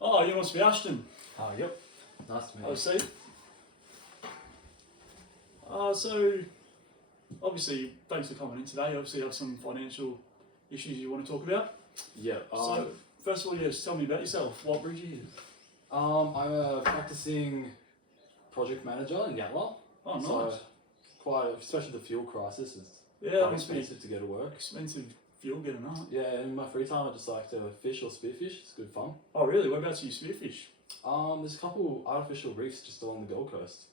Oh, you must be Ashton. Yep. Nice to meet I you. see. So, obviously, thanks for coming in today. Obviously, you have some financial issues you want to talk about. Yeah. So, first of all, just tell me about yourself. What brings you here? I'm a practicing project manager in Yatla. Oh, nice. So quite, especially the fuel crisis, is Yeah, quite that must be expensive to go to work. expensive fuel getting up. Yeah, in my free time I just like to fish or spearfish. It's good fun. Oh, really? Whereabouts do you spearfish? There's a couple artificial reefs just along the Gold Coast.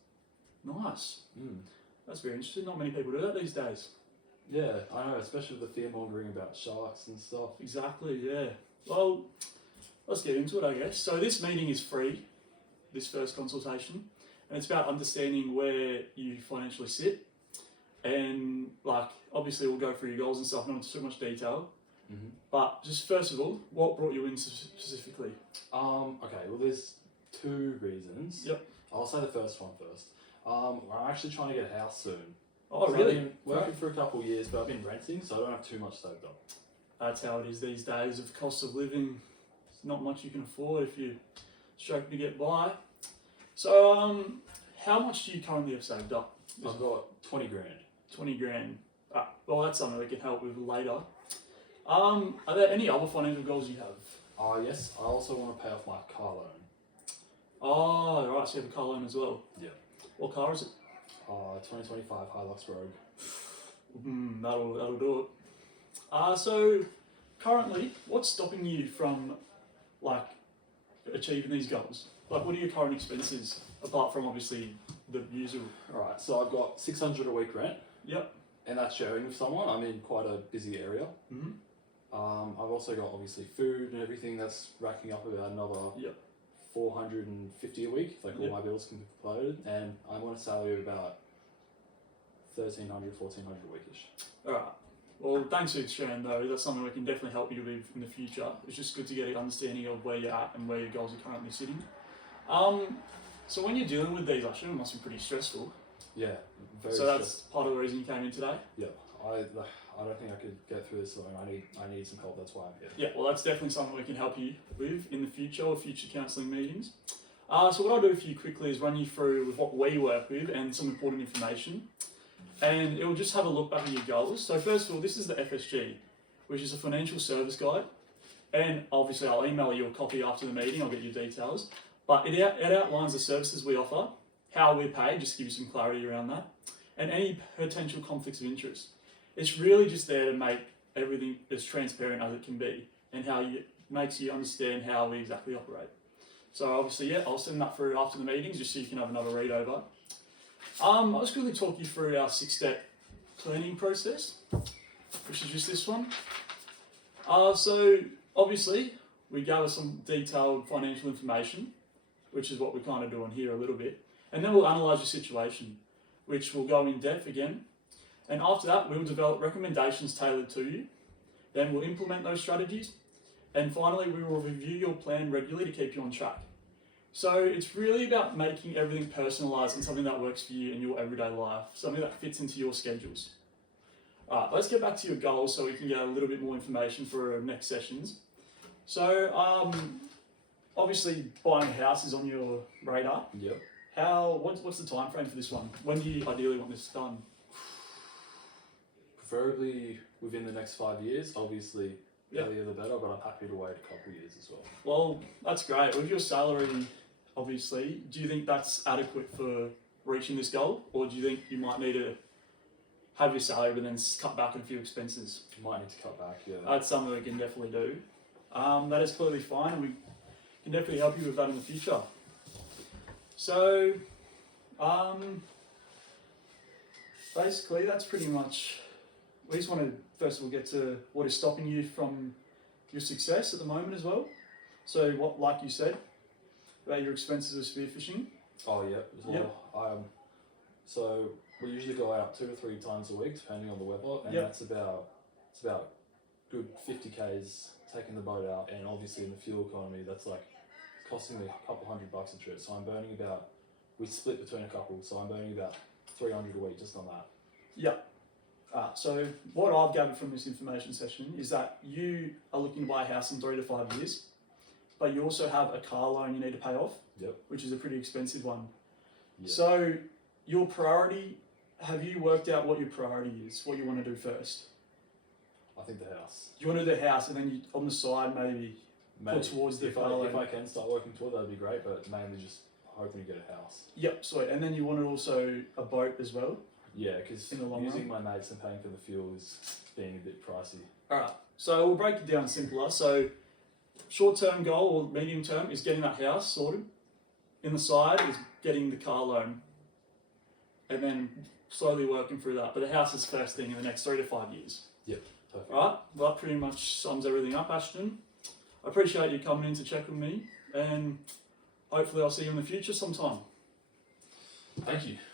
Nice. Mm. That's very interesting. Not many people do that these days. Yeah, I know, especially with the fear mongering about sharks and stuff. Exactly, yeah. Well, let's get into it, I guess. So this meeting is free, this first consultation, and it's about understanding where you financially sit. And like, obviously we'll go through your goals and stuff, not into too much detail. Mm-hmm. But just first of all, what brought you in specifically? Okay, well there's two reasons. Yep. I'll say the first one first. I'm actually trying to get a house soon. Oh, So really? I've been working for a couple of years, but I've been renting, so I don't have too much saved up. That's how it is these days. Of cost of living, it's not much you can afford if you're struggling to get by. So, how much do you currently have saved up? I've got 20 grand. 20 grand. Well, that's something we can help with later. Are there any other financial goals you have? Yes, I also want to pay off my car loan. Oh, right, so you have a car loan as well. Yeah. What car is it? 2025 Hilux Rogue. That'll do it. So currently, what's stopping you from like achieving these goals? Like, what are your current expenses apart from obviously the usual? Alright, so I've got 600 a week rent, Yep. and that's sharing with someone. I'm in quite a busy area. Mm-hmm. I've also got obviously food and everything that's racking up about another Yep. 450 a week, like all Yep. my bills can be provided, and I want a salary of about 1300, 1400 a weekish. All right. Well, thanks for sharing though. That's something we can definitely help you with in the future. It's just good to get an understanding of where you're at and where your goals are currently sitting. So when you're dealing with these, I assume it must be pretty stressful. Yeah, very So that's part of the reason you came in today. Yeah, I don't think I could get through this alone. I need some help. That's why I'm here. Yeah, well, that's definitely something we can help you with in the future or future counselling meetings. So what I'll do for you quickly is run you through with what we work with and some important information. And it will just have a look back at your goals. So first of all, this is the FSG, which is a financial service guide. And obviously I'll email you a copy after the meeting, I'll get your details. But it outlines the services we offer, how we're paid, just to give you some clarity around that, and any potential conflicts of interest. It's really just there to make everything as transparent as it can be and how it makes you understand how we exactly operate. So obviously, yeah, I'll send that through after the meetings just so you can have another read over. I'll just quickly talk you through our 6-step planning process, which is just this one. So obviously, we gather some detailed financial information, which is what we're kind of doing here a little bit. And then we'll analyse your situation, which will go in depth again. And after that, we'll develop recommendations tailored to you. Then we'll implement those strategies. And finally, we will review your plan regularly to keep you on track. So it's really about making everything personalised and something that works for you in your everyday life, something that fits into your schedules. All right, let's get back to your goals so we can get a little bit more information for our next sessions. So obviously buying a house is on your radar. Yep. What's the time frame for this one? When do you ideally want this done? Preferably within the next 5 years. Obviously, Yep. earlier the better, but I'm happy to wait a couple of years as well. Well, that's great. With your salary, obviously, do you think that's adequate for reaching this goal? Or do you think you might need to have your salary but then cut back on a few expenses? Might need to cut back, yeah. That's something we can definitely do. That is clearly fine, and we can definitely help you with that in the future. So, basically, that's pretty much. We just want to first of all get to what is stopping you from your success at the moment as well. So, what, like you said, about your expenses of spearfishing. Oh yeah, as well. So we usually go out 2 or 3 times a week, depending on the weather, and Yep. it's about good 50 k's taking the boat out, and obviously in the fuel economy, that's like costing me a couple $100 a trip. So I'm burning about. We split between a couple, so I'm burning about 300 a week just on that. Yeah. So what I've gathered from this information session is that you are looking to buy a house in 3 to 5 years, but you also have a car loan you need to pay off, Yep. which is a pretty expensive one. Yep. So your priority, have you worked out what your priority is, what you want to do first? I think the house. You want to do the house and then you, on the side maybe Maybe put towards the if car I, loan. if I can start working toward that'd be great, but mainly just hoping to get a house. Yep, sweet. And then you wanted also a boat as well? Yeah, because In the long using my mates and paying for the fuel is being a bit pricey. Alright, so we'll break it down simpler. So short-term goal or medium-term is getting that house sorted. In the side is getting the car loan. And then slowly working through that. But the house is first thing in the next 3 to 5 years. Perfect. Alright, well, that pretty much sums everything up, Ashton. I appreciate you coming in to check with me, and hopefully I'll see you in the future sometime. Thank you.